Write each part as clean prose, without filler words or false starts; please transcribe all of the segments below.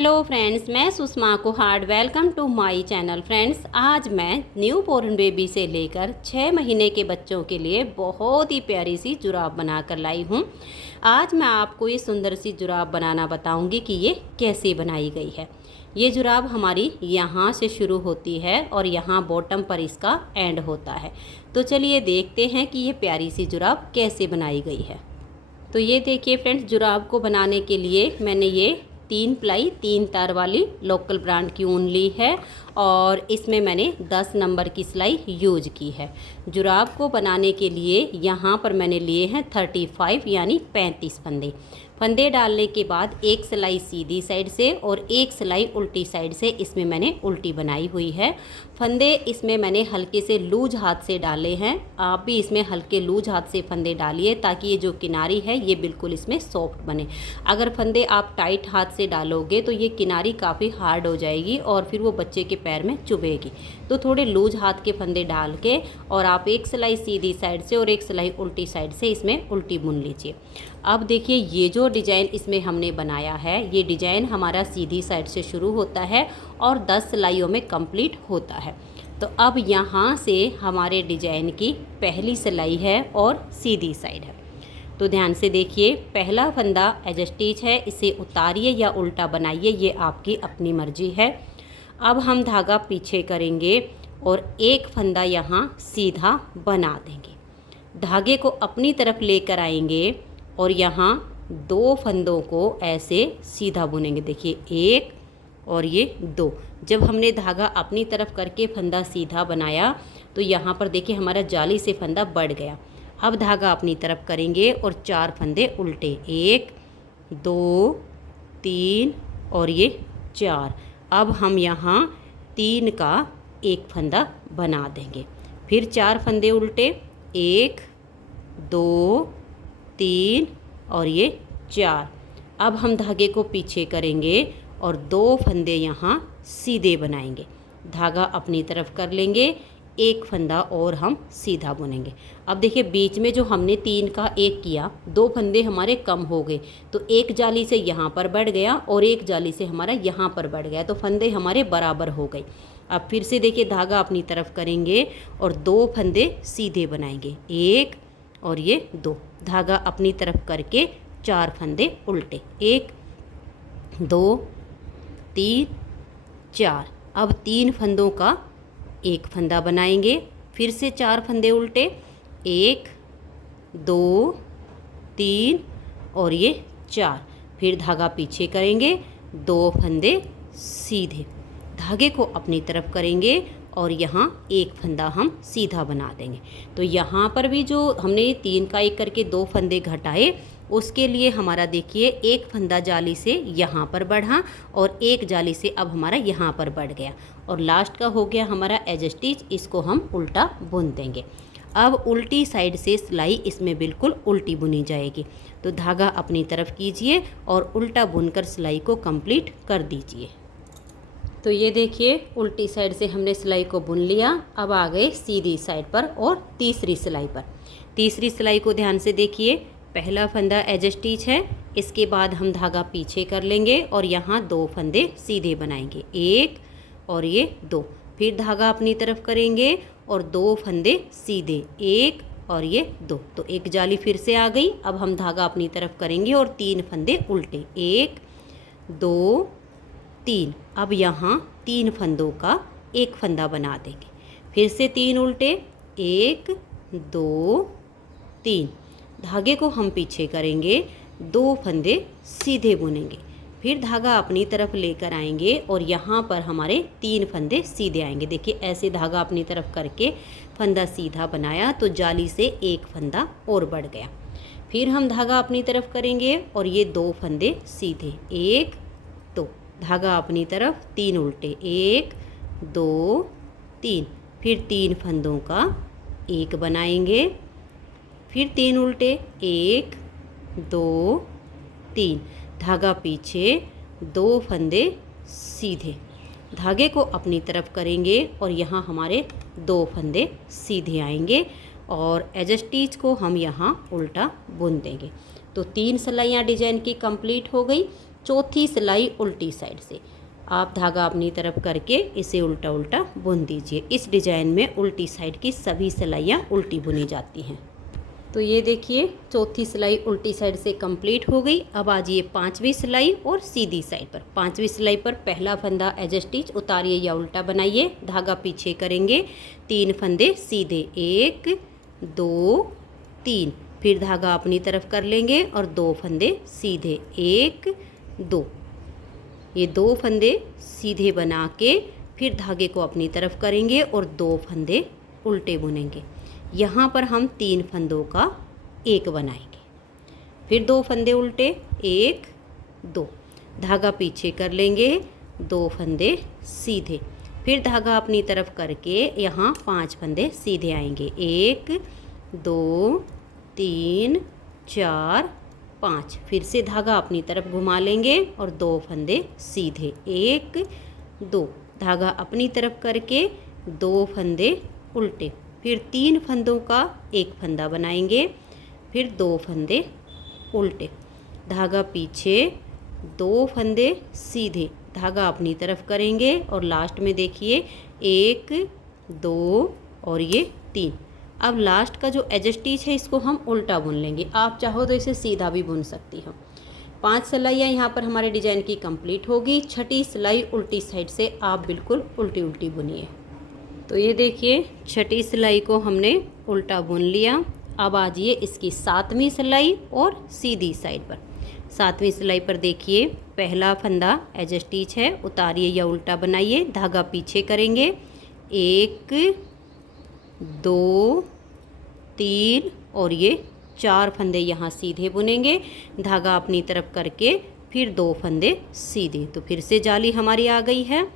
Hello friends, मैं Sushma Kuhad. Welcome to my channel. Friends, आज मैं न्यू बॉर्न बेबी से लेकर 6 महीने के बच्चों के लिए बहुत ही प्यारी सी जुराब बना कर लाई हूँ। आज मैं आपको ये सुंदर सी जुराब बनाना बताऊँगी कि ये कैसे बनाई गई है। ये जुराब हमारी यहाँ से शुरू होती है और यहाँ बॉटम पर इसका एंड होता है। तो चलिए देखते हैं कि ये प्यारी सी जुराब कैसे बनाई गई है। तो ये देखिए फ्रेंड्स, जुराब को बनाने के लिए मैंने ये 3 प्लाई 3 तार वाली लोकल ब्रांड की ऊन ली है और इसमें मैंने 10 नंबर की सिलाई यूज की है। जुराब को बनाने के लिए यहाँ पर मैंने लिए हैं 35 यानी 35 फंदे। फंदे डालने के बाद एक सिलाई सीधी साइड से और एक सिलाई उल्टी साइड से इसमें मैंने उल्टी बनाई हुई है। फंदे इसमें मैंने हल्के से लूज हाथ से डाले हैं। आप भी इसमें हल्के लूज हाथ से फंदे डालिए ताकि ये जो किनारी है ये बिल्कुल इसमें सॉफ्ट बने। अगर फंदे आप टाइट हाथ से डालोगे तो ये किनारी काफ़ी हार्ड हो जाएगी और फिर वो बच्चे के पैर में चुभेगी। तो थोड़े लूज हाथ के फंदे डाल के और आप एक सिलाई सीधी साइड से और एक सिलाई उल्टी साइड से इसमें उल्टी बुन लीजिए। अब देखिए, ये जो डिज़ाइन इसमें हमने बनाया है ये डिज़ाइन हमारा सीधी साइड से शुरू होता है और 10 सिलाइयों में कंप्लीट होता है। तो अब यहाँ से हमारे डिज़ाइन की पहली सिलाई है और सीधी साइड है। तो ध्यान से देखिए, पहला फंदा एज स्टिच है, इसे उतारिए या उल्टा बनाइए, ये आपकी अपनी मर्जी है। अब हम धागा पीछे करेंगे और एक फंदा यहाँ सीधा बना देंगे। धागे को अपनी तरफ लेकर आएंगे और यहाँ 2 फंदों को ऐसे सीधा बुनेंगे। देखिए, 1 और ये 2। जब हमने धागा अपनी तरफ करके फंदा सीधा बनाया तो यहाँ पर देखिए हमारा जाली से फंदा बढ़ गया। अब धागा अपनी तरफ करेंगे और 4 फंदे उल्टे, 1 2 3 और ये 4। अब हम यहाँ 3 का एक फंदा बना देंगे। फिर 4 फंदे उल्टे, 1 2 3 और ये 4। अब हम धागे को पीछे करेंगे और 2 फंदे यहाँ सीधे बनाएंगे। धागा अपनी तरफ कर लेंगे, एक फंदा और हम सीधा बुनेंगे। अब देखिए, बीच में जो हमने 3 का 1 किया, 2 फंदे हमारे कम हो गए तो एक जाली से यहाँ पर बढ़ गया और एक जाली से हमारा यहाँ पर बढ़ गया, तो फंदे हमारे बराबर हो गए। अब फिर से देखिए, धागा अपनी तरफ करेंगे और 2 फंदे सीधे बनाएंगे, 1 और ये 2। धागा अपनी तरफ करके 4 फंदे उल्टे, 1 2 3 4। अब 3 फंदों का एक फंदा बनाएंगे। फिर से 4 फंदे उल्टे, 1 2 3 और ये 4। फिर धागा पीछे करेंगे, 2 फंदे सीधे। धागे को अपनी तरफ करेंगे और यहाँ एक फंदा हम सीधा बना देंगे। तो यहाँ पर भी जो हमने 3 का 1 करके 2 फंदे घटाए, उसके लिए हमारा देखिए एक फंदा जाली से यहाँ पर बढ़ा और एक जाली से अब हमारा यहाँ पर बढ़ गया और लास्ट का हो गया हमारा एज स्टिच। इसको हम उल्टा बुन देंगे। अब उल्टी साइड से सिलाई इसमें बिल्कुल उल्टी बुनी जाएगी। तो धागा अपनी तरफ कीजिए और उल्टा बुनकर सिलाई को कंप्लीट कर दीजिए। तो ये देखिए, उल्टी साइड से हमने सिलाई को बुन लिया। अब आ गए सीधी साइड पर और तीसरी सिलाई पर। तीसरी सिलाई को ध्यान से देखिए, पहला फंदा एज स्टिच है, इसके बाद हम धागा पीछे कर लेंगे और यहाँ 2 फंदे सीधे बनाएंगे, 1 और ये 2। फिर धागा अपनी तरफ करेंगे और 2 फंदे सीधे, 1 और ये 2। तो एक जाली फिर से आ गई। अब हम धागा अपनी तरफ करेंगे और 3 फंदे उल्टे, 1 2 3। अब यहाँ 3 फंदों का एक फंदा बना देंगे। फिर से 3 उल्टे, 1 2 3। धागे को हम पीछे करेंगे, 2 फंदे सीधे बुनेंगे। फिर धागा अपनी तरफ लेकर आएंगे और यहाँ पर हमारे 3 फंदे सीधे आएंगे। देखिए, ऐसे धागा अपनी तरफ करके फंदा सीधा बनाया तो जाली से एक फंदा और बढ़ गया। फिर हम धागा अपनी तरफ करेंगे और ये 2 फंदे सीधे, 1 2। धागा अपनी तरफ, 3 उल्टे, 1 2 3। फिर 3 फंदों का एक बनाएंगे। फिर 3 उल्टे, 1 2 3। धागा पीछे, 2 फंदे सीधे। धागे को अपनी तरफ करेंगे और यहाँ हमारे 2 फंदे सीधे आएंगे और एज स्टिच को हम यहाँ उल्टा बुन देंगे। तो 3 सिलाइयाँ डिजाइन की कंप्लीट हो गई। चौथी सिलाई उल्टी साइड से। आप धागा अपनी तरफ करके इसे उल्टा उल्टा बुन दीजिए। इस डिज़ाइन में उल्टी साइड की सभी सिलाइयाँ उल्टी बुनी जाती हैं। तो ये देखिए चौथी सिलाई उल्टी साइड से कंप्लीट हो गई। अब आ जाइए पांचवी सिलाई और सीधी साइड पर। पांचवी सिलाई पर पहला फंदा एज स्टिच उतारिए या उल्टा बनाइए, धागा पीछे करेंगे, 3 फंदे सीधे, 1 2 3, फिर धागा अपनी तरफ कर लेंगे और 2 फंदे सीधे, 1 2। ये 2 फंदे सीधे बना के फिर धागे को अपनी तरफ करेंगे और 2 फंदे उल्टे बुनेंगे। यहाँ पर हम 3 फंदों का एक बनाएंगे, फिर 2 फंदे उल्टे, 1 2, धागा पीछे कर लेंगे, 2 फंदे सीधे, फिर धागा अपनी तरफ करके यहाँ 5 फंदे सीधे आएंगे, 1 2 3 4 5, फिर से धागा अपनी तरफ घुमा लेंगे और 2 फंदे सीधे, 1 2, धागा अपनी तरफ करके 2 फंदे उल्टे, फिर 3 फंदों का एक फंदा बनाएंगे, फिर 2 फंदे उल्टे, धागा पीछे, 2 फंदे सीधे, धागा अपनी तरफ करेंगे और लास्ट में देखिए 1 2 और ये 3। अब लास्ट का जो एज स्टिच है इसको हम उल्टा बुन लेंगे। आप चाहो तो इसे सीधा भी बुन सकती हो। 5 सिलाइयाँ यहाँ पर हमारे डिज़ाइन की कंप्लीट होगी। छठी सिलाई उल्टी साइड से आप बिल्कुल उल्टी उल्टी बुनिए। तो ये देखिए छठी सिलाई को हमने उल्टा बुन लिया। अब आ जाइए इसकी 7वीं सिलाई और सीधी साइड पर। 7वीं सिलाई पर देखिए पहला फंदा एज स्टिच है, उतारिए या उल्टा बनाइए, धागा पीछे करेंगे, 1 2 3 और ये 4 फंदे यहाँ सीधे बुनेंगे, धागा अपनी तरफ करके फिर 2 फंदे सीधे। तो फिर से जाली हमारी आ गई है।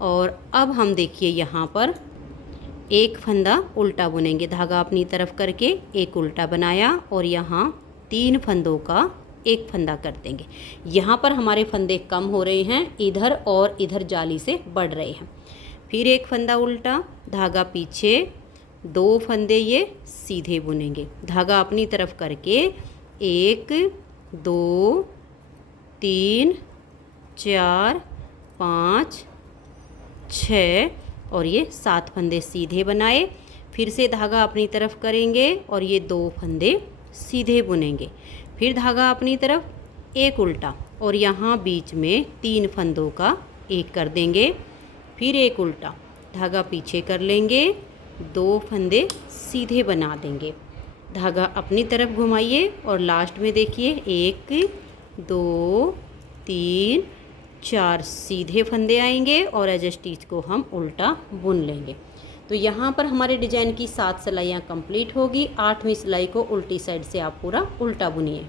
और अब हम देखिए यहाँ पर एक फंदा उल्टा बुनेंगे, धागा अपनी तरफ करके एक उल्टा बनाया और यहाँ 3 फंदों का एक फंदा कर देंगे। यहाँ पर हमारे फंदे कम हो रहे हैं, इधर और इधर जाली से बढ़ रहे हैं। फिर एक फंदा उल्टा, धागा पीछे, 2 फंदे ये सीधे बुनेंगे, धागा अपनी तरफ करके 1 2 3 4 5 6 और ये 7 फंदे सीधे बनाए, फिर से धागा अपनी तरफ करेंगे और ये 2 फंदे सीधे बुनेंगे, फिर धागा अपनी तरफ एक उल्टा और यहाँ बीच में 3 फंदों का एक कर देंगे, फिर एक उल्टा, धागा पीछे कर लेंगे, 2 फंदे सीधे बना देंगे, धागा अपनी तरफ घुमाइए और लास्ट में देखिए 1 2 3 4 सीधे फंदे आएंगे और एज स्टिच को हम उल्टा बुन लेंगे। तो यहाँ पर हमारे डिजाइन की 7 सिलाइयाँ कंप्लीट होगी। 8वीं सिलाई को उल्टी साइड से आप पूरा उल्टा बुनिए।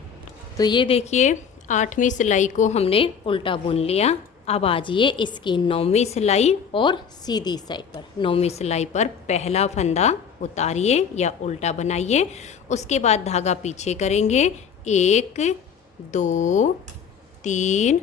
तो ये देखिए 8वीं सिलाई को हमने उल्टा बुन लिया। अब आ जाइए इसकी 9वीं सिलाई और सीधी साइड पर। 9वीं सिलाई पर पहला फंदा उतारिए या उल्टा बनाइए, उसके बाद धागा पीछे करेंगे, 1 2 3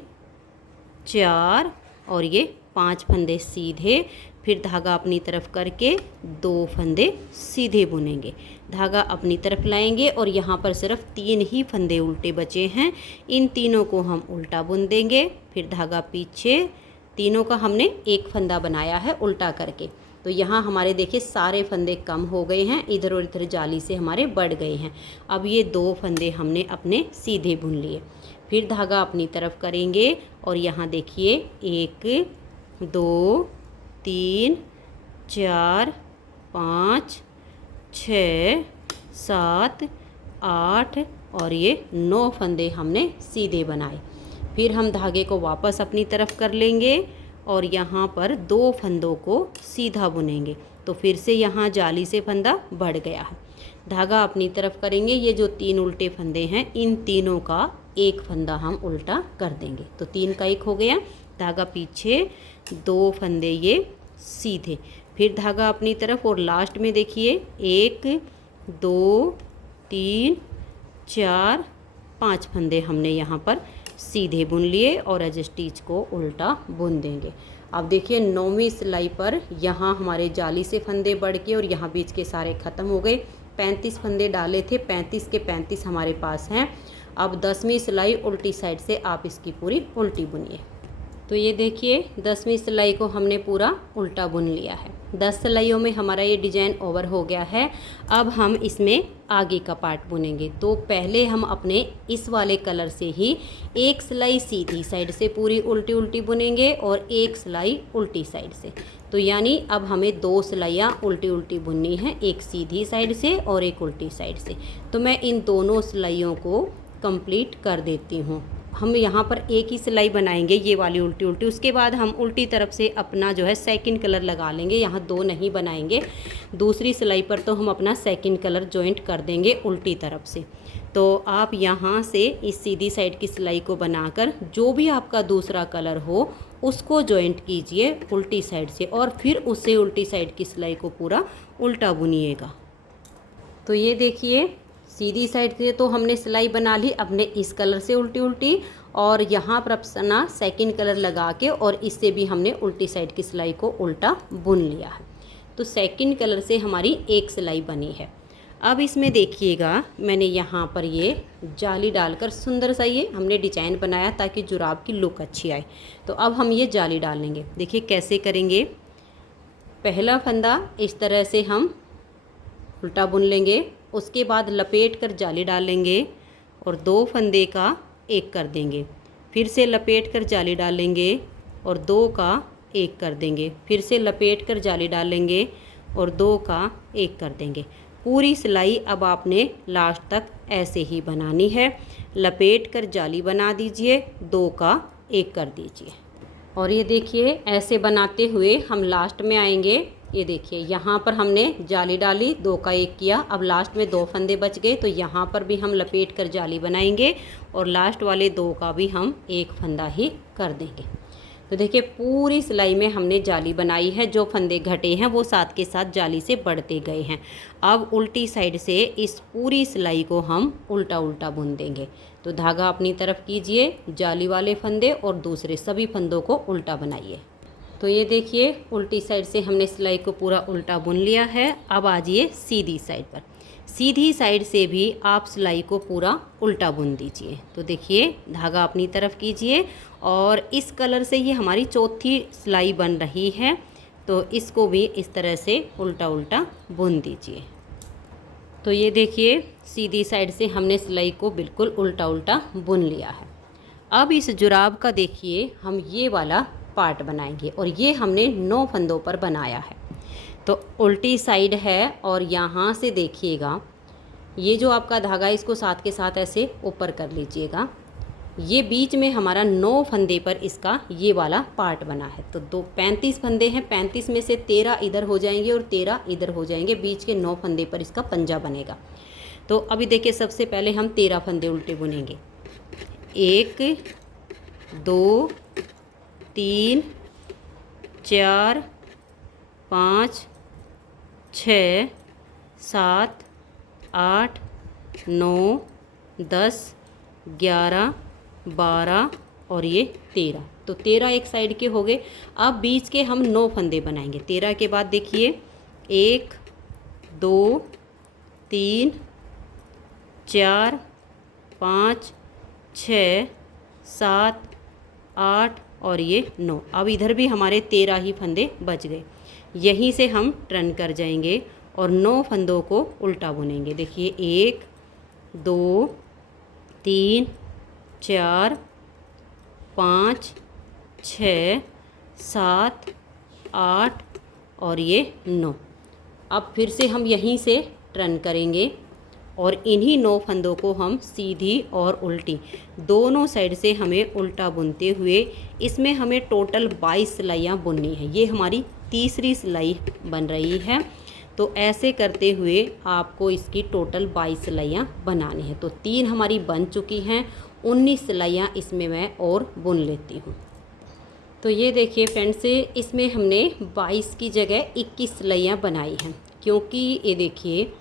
4 और ये 5 फंदे सीधे, फिर धागा अपनी तरफ करके 2 फंदे सीधे बुनेंगे, धागा अपनी तरफ लाएंगे और यहाँ पर सिर्फ 3 ही फंदे उल्टे बचे हैं, इन तीनों को हम उल्टा बुन देंगे, फिर धागा पीछे, तीनों का हमने एक फंदा बनाया है उल्टा करके। तो यहाँ हमारे देखिए सारे फंदे कम हो गए हैं, इधर और इधर जाली से हमारे बढ़ गए हैं। अब ये 2 फंदे हमने अपने सीधे बुन लिए, फिर धागा अपनी तरफ करेंगे और यहाँ देखिए 1 2 3 4 5 6 7 8 और ये 9 फंदे हमने सीधे बनाए। फिर हम धागे को वापस अपनी तरफ कर लेंगे और यहाँ पर 2 फंदों को सीधा बुनेंगे। तो फिर से यहाँ जाली से फंदा बढ़ गया है, धागा अपनी तरफ करेंगे, ये जो 3 उल्टे फंदे हैं इन तीनों का एक फंदा हम उल्टा कर देंगे। तो 3 का 1 हो गया, धागा पीछे, 2 फंदे ये सीधे, फिर धागा अपनी तरफ और लास्ट में देखिए 1 2 3 4 5 फंदे हमने यहाँ पर सीधे बुन लिए और एज स्टिच को उल्टा बुन देंगे। अब देखिए 9वीं सिलाई पर यहाँ हमारे जाली से फंदे बढ़ के और यहाँ बीच के सारे ख़त्म हो गए। 35 फंदे डाले थे, 35 के 35 हमारे पास हैं। अब 10वीं सिलाई उल्टी साइड से आप इसकी पूरी उल्टी बुनिए। तो ये देखिए 10वीं सिलाई को हमने पूरा उल्टा बुन लिया है। 10 सिलाइयों में हमारा ये डिजाइन ओवर हो गया है। अब हम इसमें आगे का पार्ट बुनेंगे। तो पहले हम अपने इस वाले कलर से ही एक सिलाई सीधी साइड से पूरी उल्टी उल्टी बुनेंगे और एक सिलाई उल्टी साइड से। तो यानी अब हमें 2 सिलाइयाँ उल्टी उल्टी बुननी है, एक सीधी साइड से और एक उल्टी साइड से। तो मैं इन दोनों सिलाइयों को कंप्लीट कर देती हूँ। हम यहाँ पर एक ही सिलाई बनाएंगे, ये वाली उल्टी उल्टी, उसके बाद हम उल्टी तरफ से अपना जो है सेकंड कलर लगा लेंगे। यहाँ 2 नहीं बनाएंगे, दूसरी सिलाई पर तो हम अपना सेकंड कलर जॉइंट कर देंगे उल्टी तरफ से। तो आप यहाँ से इस सीधी साइड की सिलाई को बनाकर जो भी आपका दूसरा कलर हो उसको जॉइंट कीजिए उल्टी साइड से और फिर उससे उल्टी साइड की सिलाई को पूरा उल्टा बुनिएगा। तो ये देखिए सीधी साइड से तो हमने सिलाई बना ली अपने इस कलर से उल्टी उल्टी, और यहाँ पर अपना सेकंड कलर लगा के और इससे भी हमने उल्टी साइड की सिलाई को उल्टा बुन लिया है। तो सेकंड कलर से हमारी एक सिलाई बनी है। अब इसमें देखिएगा मैंने यहाँ पर ये जाली डालकर सुंदर सा ये हमने डिजाइन बनाया ताकि जुराब की लुक अच्छी आए। तो अब हम ये जाली डालेंगे। देखिए कैसे करेंगे। पहला फंदा इस तरह से हम उल्टा बुन लेंगे, उसके बाद लपेट कर जाली डालेंगे और 2 फंदे का एक कर देंगे, फिर से लपेट कर जाली डालेंगे और 2 का एक कर देंगे, फिर से लपेट कर जाली डालेंगे और 2 का एक कर देंगे। पूरी सिलाई अब आपने लास्ट तक ऐसे ही बनानी है। लपेट कर जाली बना दीजिए, 2 का एक कर दीजिए। और ये देखिए ऐसे बनाते हुए हम लास्ट में आएंगे। ये देखिए यहाँ पर हमने जाली डाली, 2 का एक किया, अब लास्ट में 2 फंदे बच गए। तो यहाँ पर भी हम लपेट कर जाली बनाएंगे और लास्ट वाले 2 का भी हम एक फंदा ही कर देंगे। तो देखिए पूरी सिलाई में हमने जाली बनाई है, जो फंदे घटे हैं वो साथ के साथ जाली से बढ़ते गए हैं। अब उल्टी साइड से इस पूरी सिलाई को हम उल्टा उल्टा बुन देंगे। तो धागा अपनी तरफ कीजिए, जाली वाले फंदे और दूसरे सभी फंदों को उल्टा बनाइए। तो ये देखिए उल्टी साइड से हमने सिलाई को पूरा उल्टा बुन लिया है। अब आ जाइए सीधी साइड पर। सीधी साइड से भी आप सिलाई को पूरा उल्टा बुन दीजिए। तो देखिए धागा अपनी तरफ कीजिए और इस कलर से ये हमारी चौथी सिलाई बन रही है। तो इसको भी इस तरह से उल्टा उल्टा बुन दीजिए। तो ये देखिए सीधी साइड से हमने सिलाई को बिल्कुल उल्टा उल्टा बुन लिया है। अब इस जुराब का देखिए हम ये वाला पार्ट बनाएंगे और ये हमने 9 फंदों पर बनाया है। तो उल्टी साइड है और यहाँ से देखिएगा ये जो आपका धागा है इसको साथ के साथ ऐसे ऊपर कर लीजिएगा। ये बीच में हमारा 9 फंदे पर इसका ये वाला पार्ट बना है। तो 35 फंदे हैं, 35 में से 13 इधर हो जाएंगे और 13 इधर हो जाएंगे। बीच के 9 फंदे पर इसका पंजा बनेगा। तो अभी देखिए सबसे पहले हम 13 फंदे उल्टे बुनेंगे। 1 2 3 4 5 6 7 8 9 10 11 12 और ये 13। तो 13 एक साइड के हो गए। अब बीच के हम 9 फंदे बनाएंगे। 13 के बाद देखिए 1 2 3 4 5 6 7 8 और ये 9। अब इधर भी हमारे 13 ही फंदे बच गए। यहीं से हम टर्न कर जाएंगे और 9 फंदों को उल्टा बुनेंगे। देखिए 1 2 3 4 5 6 7 8 और ये 9। अब फिर से हम यहीं से टर्न करेंगे और इन्हीं 9 फंदों को हम सीधी और उल्टी दोनों साइड से हमें उल्टा बुनते हुए इसमें हमें टोटल 22 सिलाइयाँ बुननी है। ये हमारी तीसरी सिलाई बन रही है। तो ऐसे करते हुए आपको इसकी टोटल 22 सिलाइयाँ बनानी है। तो 3 हमारी बन चुकी हैं, 19 सिलाइयाँ इसमें मैं और बुन लेती हूँ। तो ये देखिए फ्रेंड्स, इसमें हमने 22 की जगह 21 सिलाइयाँ बनाई हैं, क्योंकि ये देखिए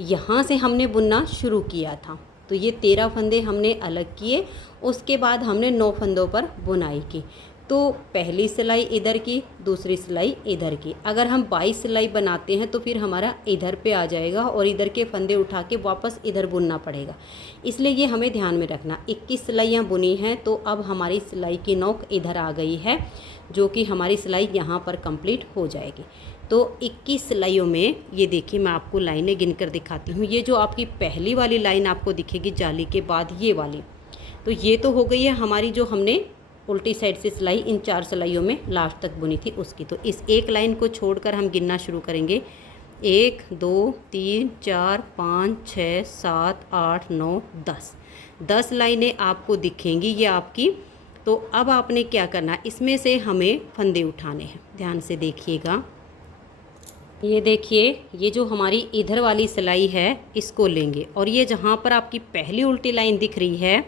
यहाँ से हमने बुनना शुरू किया था। तो ये 13 फंदे हमने अलग किए, उसके बाद हमने 9 फंदों पर बुनाई की। तो पहली सिलाई इधर की, दूसरी सिलाई इधर की। अगर हम 22 सिलाई बनाते हैं तो फिर हमारा इधर पे आ जाएगा और इधर के फंदे उठा के वापस इधर बुनना पड़ेगा। इसलिए ये हमें ध्यान में रखना। 21 सिलाइयाँ बुनी हैं तो अब हमारी सिलाई की नोक इधर आ गई है, जो कि हमारी सिलाई यहाँ पर कंप्लीट हो जाएगी। तो 21 सिलाइयों में ये देखिए, मैं आपको लाइनें गिनकर दिखाती हूँ। ये जो आपकी पहली वाली लाइन आपको दिखेगी जाली के बाद, ये वाली, तो ये तो हो गई है हमारी जो हमने उल्टी साइड से सिलाई इन 4 सिलाइयों में लास्ट तक बुनी थी उसकी। तो इस एक लाइन को छोड़कर हम गिनना शुरू करेंगे। 1 2 3 4 5 6 7 8 9 10 लाइनें आपको दिखेंगी ये आपकी। तो अब आपने क्या करना, इसमें से हमें फंदे उठाने हैं। ध्यान से देखिएगा, ये देखिए, ये जो हमारी इधर वाली सिलाई है इसको लेंगे और ये जहाँ पर आपकी पहली उल्टी लाइन दिख रही है,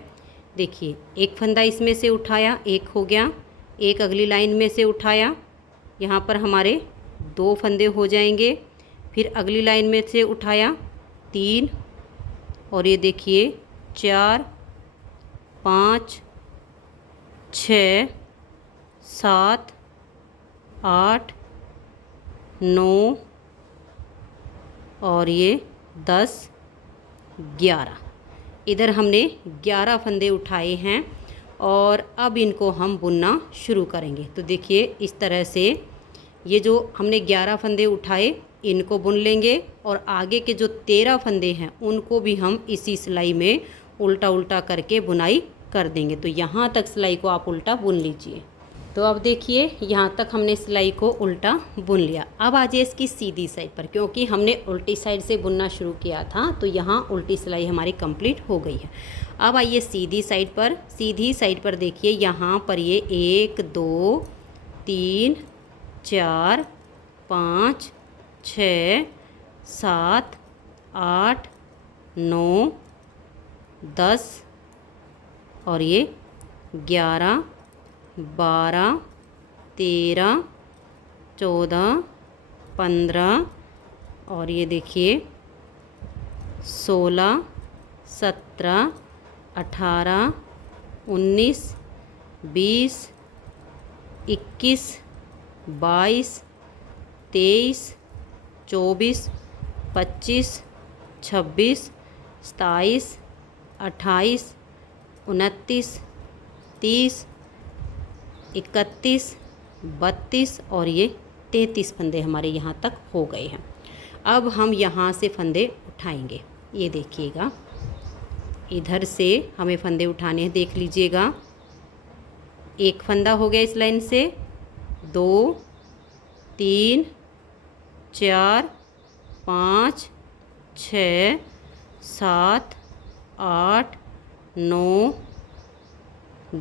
देखिए एक फंदा इसमें से उठाया, एक हो गया, एक अगली लाइन में से उठाया, यहाँ पर हमारे 2 फंदे हो जाएंगे। फिर अगली लाइन में से उठाया 3, और ये देखिए 4 5 6 7 8 9 और ये 10 11। इधर हमने 11 फंदे उठाए हैं और अब इनको हम बुनना शुरू करेंगे। तो देखिए इस तरह से ये जो हमने 11 फंदे उठाए इनको बुन लेंगे और आगे के जो 13 फंदे हैं उनको भी हम इसी सिलाई में उल्टा उल्टा करके बुनाई कर देंगे। तो यहाँ तक सिलाई को आप उल्टा बुन लीजिए। तो अब देखिए यहाँ तक हमने सिलाई को उल्टा बुन लिया। अब आ जाए इसकी सीधी साइड पर, क्योंकि हमने उल्टी साइड से बुनना शुरू किया था तो यहाँ उल्टी सिलाई हमारी कंप्लीट हो गई है। अब आइए सीधी साइड पर। सीधी साइड पर देखिए यहाँ पर ये 1 2 3 4 5 6 7 8 9 10 और ये 11 12 13 14 15 और ये देखिए 16 17 18 19 20 21 22 23 24 25 26 27 28 29 30 31 32 और ये 33 फंदे हमारे यहाँ तक हो गए हैं। अब हम यहाँ से फंदे उठाएंगे। ये देखिएगा, इधर से हमें फंदे उठाने हैं। देख लीजिएगा, एक फंदा हो गया इस लाइन से, 2 3 4 5 6 7 8 9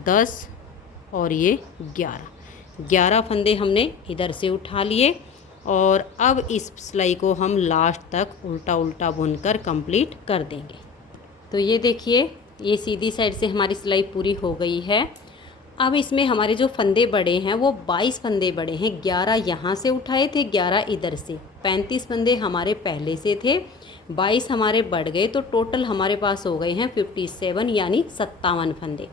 10 और ये 11 फंदे हमने इधर से उठा लिए और अब इस सिलाई को हम लास्ट तक उल्टा उल्टा बुनकर कंप्लीट कर देंगे। तो ये देखिए, ये सीधी साइड से हमारी सिलाई पूरी हो गई है। अब इसमें हमारे जो फंदे बड़े हैं वो 22 फंदे बड़े हैं। 11 यहाँ से उठाए थे, 11 इधर से, 35 फंदे हमारे पहले से थे, 22 हमारे बढ़ गए, तो टोटल हमारे पास हो गए हैं 57 यानी 57 फंदे।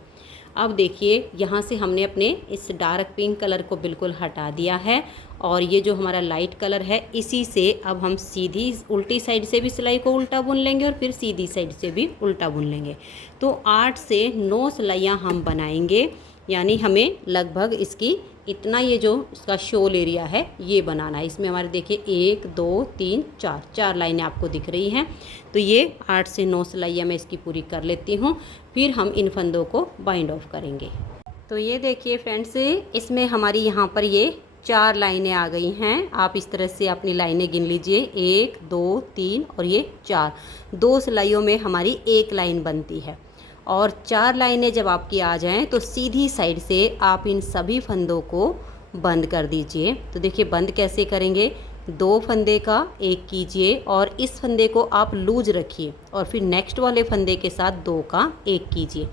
अब देखिए यहाँ से हमने अपने इस डार्क पिंक कलर को बिल्कुल हटा दिया है और ये जो हमारा लाइट कलर है इसी से अब हम सीधी उल्टी साइड से भी सिलाई को उल्टा बुन लेंगे और फिर सीधी साइड से भी उल्टा बुन लेंगे। तो 8 से 9 सिलाइयाँ हम बनाएंगे, यानी हमें लगभग इसकी इतना ये जो इसका शोल एरिया है ये बनाना है। इसमें हमारे देखिए 1 2 3 4 लाइनें आपको दिख रही हैं। तो ये 8 से 9 सिलाइयाँ मैं इसकी पूरी कर लेती हूँ, फिर हम इन फंदों को बाइंड ऑफ करेंगे। तो ये देखिए फ्रेंड्स, इसमें हमारी यहाँ पर ये 4 लाइनें आ गई हैं। आप इस तरह से अपनी लाइनें गिन लीजिए, 1 2 3 और ये 4। 2 सिलाइयों में हमारी एक लाइन बनती है और 4 लाइनें जब आपकी आ जाएं तो सीधी साइड से आप इन सभी फंदों को बंद कर दीजिए। तो देखिए बंद कैसे करेंगे, 2 फंदे का एक कीजिए और इस फंदे को आप लूज रखिए और फिर नेक्स्ट वाले फंदे के साथ 2 का एक कीजिए।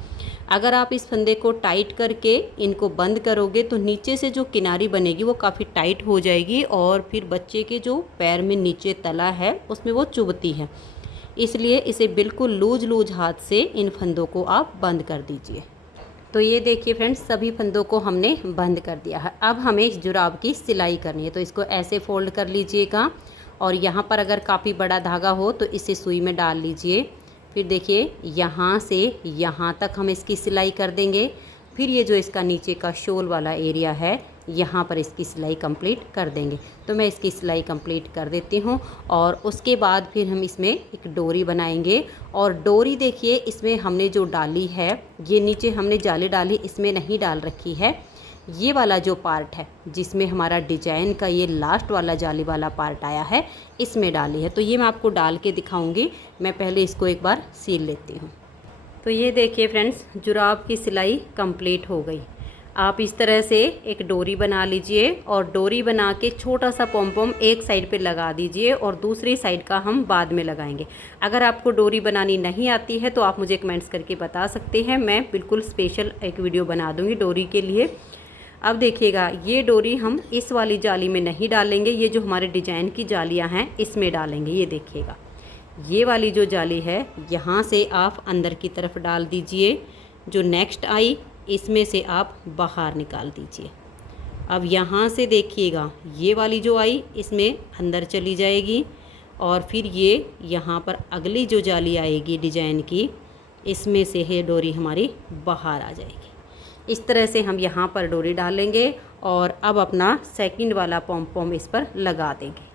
अगर आप इस फंदे को टाइट करके इनको बंद करोगे तो नीचे से जो किनारी बनेगी वो काफ़ी टाइट हो जाएगी और फिर बच्चे के जो पैर में नीचे तला है उसमें वो चुभती है। इसलिए इसे बिल्कुल लूज हाथ से इन फंदों को आप बंद कर दीजिए। तो ये देखिए फ्रेंड्स, सभी फंदों को हमने बंद कर दिया है। अब हमें इस जुराब की सिलाई करनी है, तो इसको ऐसे फोल्ड कर लीजिएगा और यहाँ पर अगर काफ़ी बड़ा धागा हो तो इसे सुई में डाल लीजिए। फिर देखिए यहाँ से यहाँ तक हम इसकी सिलाई कर देंगे। फिर ये जो इसका नीचे का शोल वाला एरिया है, यहाँ पर इसकी सिलाई कंप्लीट कर देंगे। तो मैं इसकी सिलाई कंप्लीट कर देती हूँ और उसके बाद फिर हम इसमें एक डोरी बनाएंगे। और डोरी देखिए, इसमें हमने जो डाली है, ये नीचे हमने जाली डाली, इसमें नहीं डाल रखी है। ये वाला जो पार्ट है जिसमें हमारा डिजाइन का ये लास्ट वाला जाली वाला पार्ट आया है, इसमें डाली है। तो ये मैं आपको डाल के दिखाऊंगी। मैं पहले इसको एक बार सील लेती हूँ। तो ये देखिए फ्रेंड्स, जुराब की सिलाई कंप्लीट हो गई। आप इस तरह से एक डोरी बना लीजिए और डोरी बना के छोटा सा पॉम एक साइड पे लगा दीजिए और दूसरी साइड का हम बाद में लगाएंगे। अगर आपको डोरी बनानी नहीं आती है तो आप मुझे कमेंट्स करके बता सकते हैं, मैं बिल्कुल स्पेशल एक वीडियो बना दूँगी डोरी के लिए। अब देखिएगा, ये डोरी हम इस वाली जाली में नहीं डालेंगे, ये जो हमारे डिजाइन की जालियाँ हैं इसमें डालेंगे। ये देखिएगा, ये वाली जो जाली है यहाँ से आप अंदर की तरफ डाल दीजिए, जो नेक्स्ट आई इसमें से आप बाहर निकाल दीजिए। अब यहाँ से देखिएगा, ये वाली जो आई इसमें अंदर चली जाएगी और फिर ये यहाँ पर अगली जो जाली आएगी डिजाइन की, इसमें से ये डोरी हमारी बाहर आ जाएगी। इस तरह से हम यहाँ पर डोरी डालेंगे और अब अपना सेकंड वाला पॉम इस पर लगा देंगे।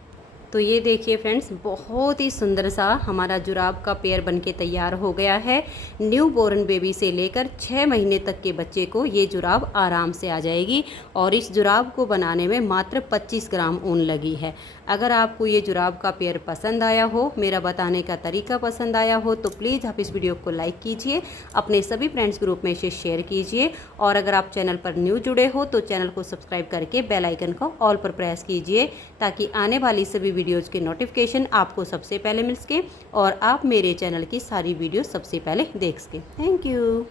तो ये देखिए फ्रेंड्स, बहुत ही सुंदर सा हमारा जुराब का पेयर बनके तैयार हो गया है। न्यू बोर्न बेबी से लेकर 6 महीने तक के बच्चे को ये जुराब आराम से आ जाएगी और इस जुराब को बनाने में मात्र 25 ग्राम ऊन लगी है। अगर आपको ये जुराब का पेयर पसंद आया हो, मेरा बताने का तरीका पसंद आया हो, तो प्लीज़ आप इस वीडियो को लाइक कीजिए, अपने सभी फ्रेंड्स ग्रुप में इसे शेयर कीजिए और अगर आप चैनल पर न्यू जुड़े हो तो चैनल को सब्सक्राइब करके बेल आइकन को ऑल पर प्रेस कीजिए, ताकि आने वाली सभी वीडियोज़ के नोटिफिकेशन आपको सबसे पहले मिल सके और आप मेरे चैनल की सारी वीडियो सबसे पहले देख सकें। Thank you.